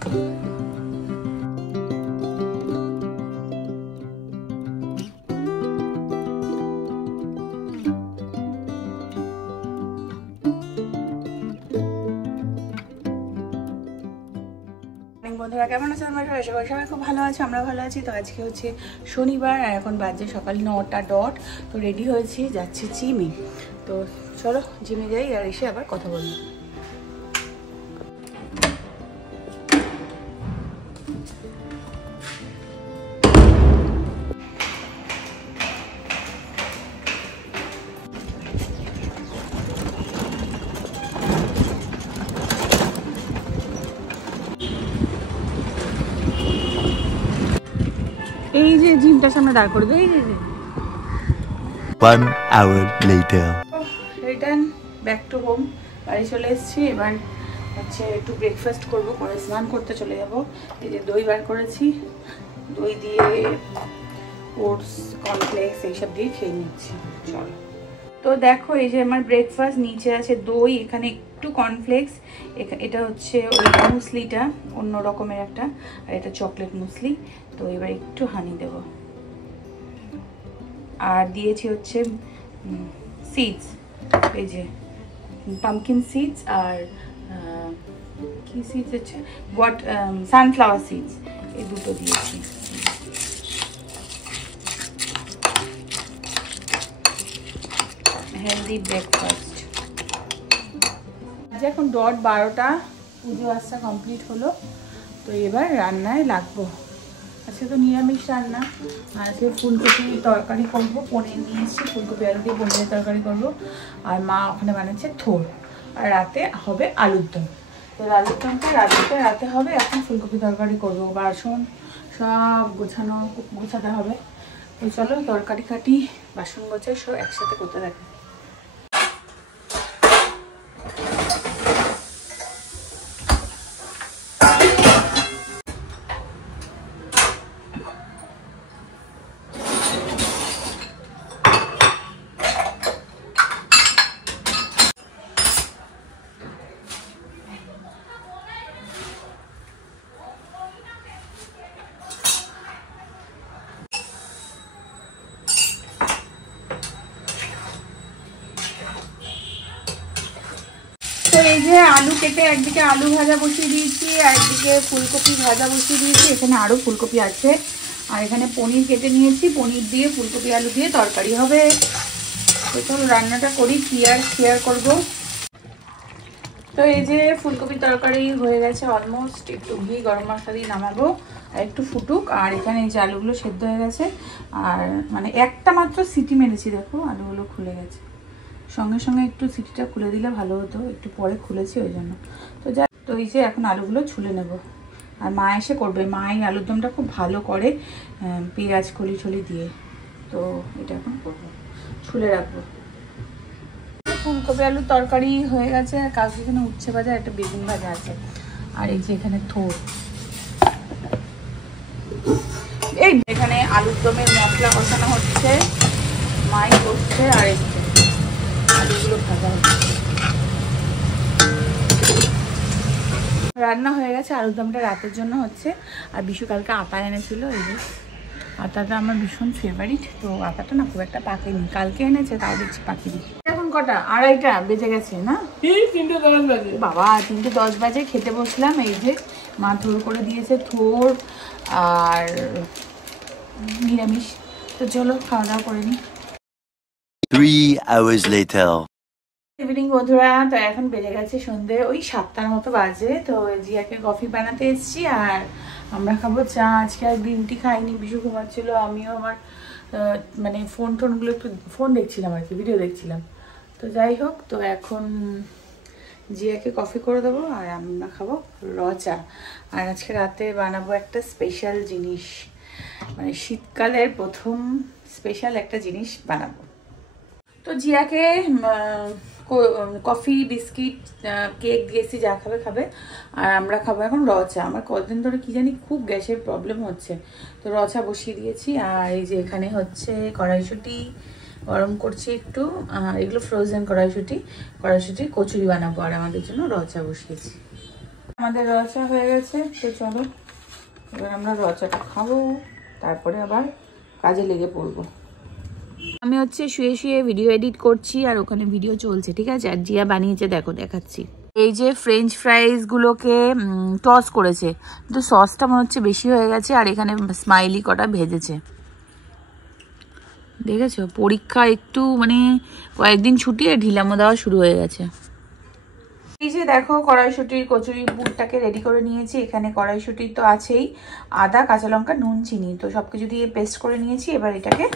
বন্ধুরা কেমন আছে? আমরা সবাই খুব ভালো আছি, আমরা ভালো আছি। তো আজকে হচ্ছে শনিবার আর এখন বাজে সকাল 9টা ডট। তো রেডি হয়েছি, যাচ্ছি জিমে। তো চলো জিমে যাই আর এসে আবার কথা বলবো। এই যে জিমটার সামনে দাঁড় করে দেয়। 1 hour later. Return back to home, বাড়ি চলে এসেছি। এবার হচ্ছে একটু ব্রেকফাস্ট করবো, করে স্নান করতে চলে যাব। এই যে দই বার করেছি, দই দিয়ে ওটস, কর্নফ্লেক্স এইসব দিয়ে খেয়ে নিচ্ছি। চলো, তো দেখো এই যে আমার ব্রেকফাস্ট, নিচে আছে দই, এখানে একটু কর্নফ্লেক্স, এটা হচ্ছে ওই মুসলিটা অন্য রকমের একটা, আর এটা চকলেট মুসলি। তো এবার একটু হানি দেব, আর দিয়েছি হচ্ছে সিডস, এই যে পামকিন সিডস আর কি সিডস হচ্ছে সানফ্লাওয়ার সিডস, এই দুটো দিয়েছি। Healthy breakfast. আজ এখন ডট 12টা, পুজো আচ্ছা কমপ্লিট হলো। তো এবার রান্নায় লাগবো। আজকে তো নিরামিষ রান্না, আজকে ফুলকপির তরকারি করবো, পনির নিয়ে এসেছি, ফুলকপি আলু দিয়ে পনিরের তরকারি করবো। আর মা ওখানে বানাচ্ছে থোর, আর রাতে হবে আলুর দম। তো আলুর দমটা রাতে হবে। এখন ফুলকপি তরকারি করবো, বাসন সব গোছাতে হবে। তো চলো তরকারি কাটি, বাসন গোছাই, সব একসাথে করতে থাকি। এই যে আলু কেটে একদিকে আলু ভাজা বসিয়ে দিয়েছি, আর একদিকে ফুলকপি ভাজা বসিয়ে দিয়েছি। এখানে আরও ফুলকপি আছে, আর এখানে পনির কেটে নিয়েছি, পনির দিয়ে ফুলকপি আলু দিয়ে তরকারি হবে। তো চলো রান্নাটা করি, শেয়ার করব। তো এই যে ফুলকপি তরকারি হয়ে গেছে অলমোস্ট, একটু ঘি গরম মশলা দিয়ে নামাবো, আর একটু ফুটুক। আর এখানে এই যে আলুগুলো সেদ্ধ হয়ে গেছে, আর মানে একটা মাত্র সিটি মেরেছি, দেখো আলুগুলো খুলে গেছে। সঙ্গে সঙ্গে একটু সিটিটা খুলে দিলে ভালো হতো, একটু পরে খুলেছি ওই জন্য। তো এই যে এখন আলুগুলো ছুলে নেব, আর মা এসে করবে। মা এই আলুর দমটা খুব ভালো করে, পেঁয়াজ কলি দিয়ে। তো এটা এখন করবো, ছুলে রাখবো। ফুলকপি আলুর তরকারি হয়ে গেছে, আর কালকে এখানে উচ্ছে ভাজা, একটা বেগুন ভাজা আছে, আর এই যে এখানে থোর। এই এখানে আলুর দমের মশলা কষানো হচ্ছে, মাই করছে, আর আলুগুলো ভাজা হচ্ছে। রান্না হয়ে গেছে, আলুর দমটা রাতের জন্য হচ্ছে। আর বিশু কালকে আটা এনেছিল, এই যে আটাটা আমার ভীষণ ফেভারিট। তো আটাটা না খুব একটা পাকেনি, কালকে এনেছে, তাও দেখছি পাকেনি। এখন কটা? 2:30 বেজে গেছে না? 3:10 বাজে। বাবা 3:10 বাজে খেতে বসলাম। এই যে মা থোর করে দিয়েছে, থোর আর নিরামিষ। তো চলো খাওয়া দাওয়া করে নিই। 3 hours later. ইভিনিং বন্ধুরা, তো এখন বেজে গেছে সন্ধ্যে ওই 7টার মতো বাজে। তো জিয়াকে কফি বানাতে এসেছি, আর আমরা খাবো চা। আজকে আর গ্রিন টি খাইনি, বিশু ঘুমাচ্ছিল, আমিও আমার মানে টোনগুলো একটু ফোন দেখছিলাম আর কি, ভিডিও দেখছিলাম। তো যাই হোক, তো এখন জিয়াকে কফি করে দেবো, আর আমরা খাবো চা। আর আজকে রাতে বানাবো একটা স্পেশাল জিনিস, মানে শীতকালের প্রথম স্পেশাল একটা জিনিস বানাবো। তো জিয়াকে কফি, বিস্কিট, কেক দিয়েছি, যা খাবে খাবে। আর আমরা খাবো এখন চা। আমার কদিন ধরে কি জানি খুব গ্যাসের প্রবলেম হচ্ছে, তো চা বসিয়ে দিয়েছি। আর এই যে এখানে হচ্ছে কড়াইশুঁটি গরম করছি একটু, এগুলো ফ্রোজেন কড়াইশুঁটি কচুরি বানাবো, আর আমাদের জন্য চা বসিয়েছি। আমাদের রচা হয়ে গেছে, তো চলো এবার আমরা রচাটা খাবো, তারপরে আবার কাজে লেগে পড়বো। আমি হচ্ছে শুয়ে শুয়ে ভিডিও এডিট করছি আর ওখানে ভিডিও চলছে, ঠিক আছে। আর জিয়া বানিয়েছে, দেখো দেখাচ্ছি। এই যে ফ্রেঞ্চ ফ্রাইজ গুলোকে টস করেছে, কিন্তু সসটা মনে হচ্ছে বেশি হয়ে গেছে। আর এখানে স্মাইলি কটা ভেজেছে, দেখেছো। পরীক্ষা একটু মানে কয়েকদিন ছুটিয়ে ঢিলামো দেওয়া শুরু হয়ে গেছে। এই যে দেখো কড়াইশুঁটির কচুরি পুরটাকে রেডি করে নিয়েছি। এখানে কড়াইশুঁটি তো আছেই, আদা, কাঁচা লঙ্কা, নুন, চিনি, তো সবকিছু দিয়ে পেস্ট করে নিয়েছি। এবার এটাকে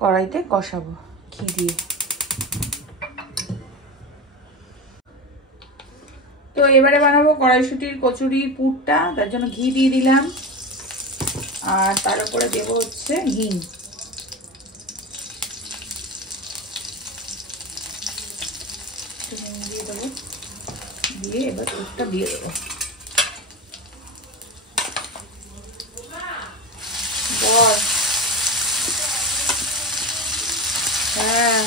কড়াইতে কষাবো ঘি দিয়ে। তো এবারে বানাবো কড়াইশুঁটির কচুরি পুরটা, তার জন্য ঘি দিয়ে দিলাম। আর তার উপরে দেবো হচ্ছে হিং। দিয়ে দেবো, দিয়ে এবার পুরটা দিয়ে দেবো। হ্যাঁ,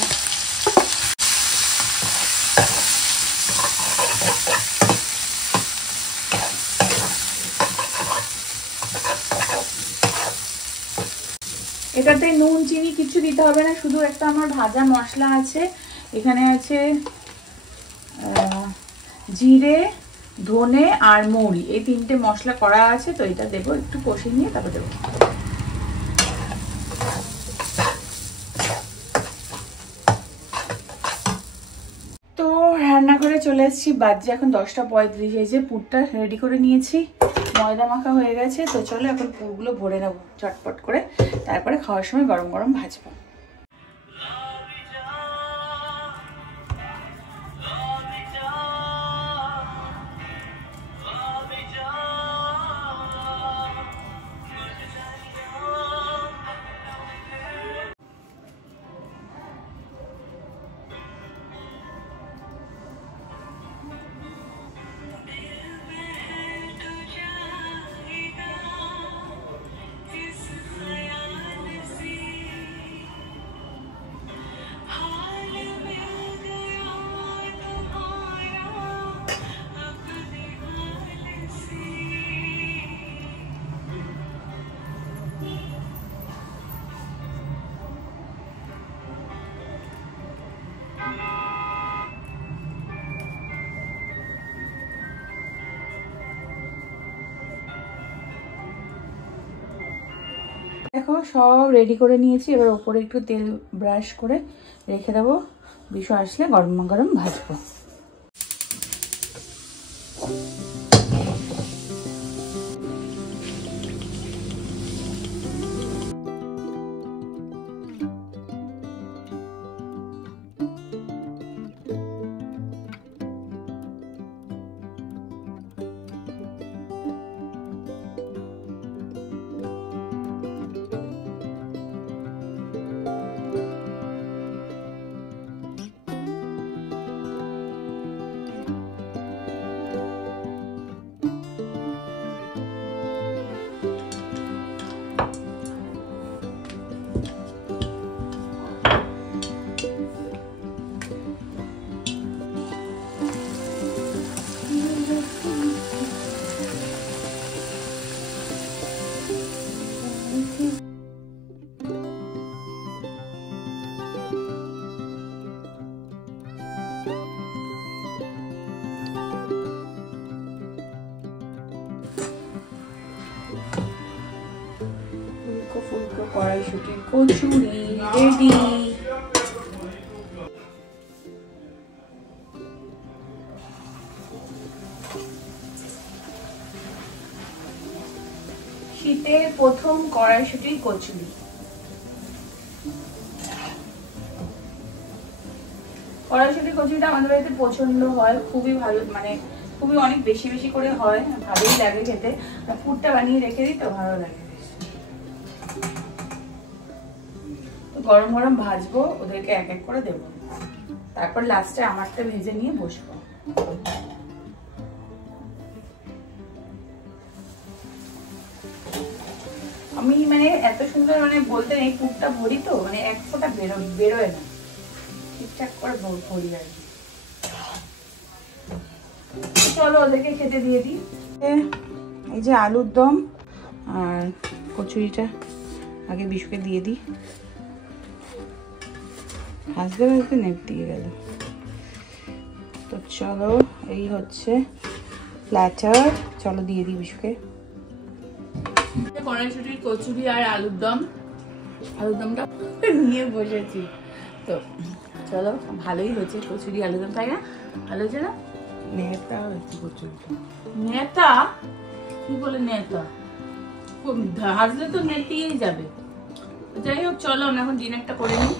এটাতে নুন চিনি কিছু দিতে হবে না, শুধু একটা আমার ভাজা মশলা আছে। এখানে আছে জিরে, ধনে আর মৌরি, এই তিনটে মশলা করা আছে। তো এটা দেবো, একটু কষে নিয়ে তারপর দেবো। তো রান্নাঘরে চলে এসেছি, বাজে এখন 10:35। এই যে পুরটা রেডি করে নিয়েছি, ময়দা মাখা হয়ে গেছে। তো চলো এখন পুরগুলো ভরে নেবো চটপট করে, তারপরে খাওয়ার সময় গরম গরম ভাজবো। দেখো সব রেডি করে নিয়েছি, এবার ওপরে একটু তেল ব্রাশ করে রেখে দেবো, বিশু আসলে গরম গরম ভাজবো। ফুলকো কড়াইশুঁটির কচুরি রেডি। শীতের প্রথম কড়াইশুঁটির কচুরি। কড়াইশুঁটির কচুরিটা আমাদের বাড়িতে প্রচন্ড হয়, খুবই ভালো, মানে খুবই অনেক বেশি বেশি করে হয়, ভালোই লাগে খেতে। পুরটা বানিয়ে রেখে দিই তো ভালো লাগে। তো গরম গরম ভাজবো, ওদেরকে এক এক করে দেবো, তারপর লাস্টে আমারটা ভেজে নিয়ে বসবো। আমি মানে এত সুন্দর মানে বলতে নেই, পুরটা ভরি তো মানে এক ফোঁটা বেরোয় না, ঠিকঠাক করে ভরি আর কি। চলো ওদেরকে খেতে দিয়ে দিই। এই যে আলুর দম আর কচুরিটা আগে বিশুকে দিয়ে দিই। ভাজতে ভাজতে নেট দিয়ে গেল। তো চলো এই হচ্ছে প্ল্যাটার, চলো দিয়ে দিই বিশুকে। কড়াইশুটির কচুরি আর আলুর দমটা নিয়ে বসেছি। তো চলো ভালোই হয়েছে কচুরি আলুর দম, তাই না? ভালো হয়েছে না? নেতা হয়েছে কচুরিটা। নেতা কি বলে? নেতা ভাজলে তো নেতিয়েই যাবে। যাই হোক চলো আমরা এখন ডিনারটা করে নিই।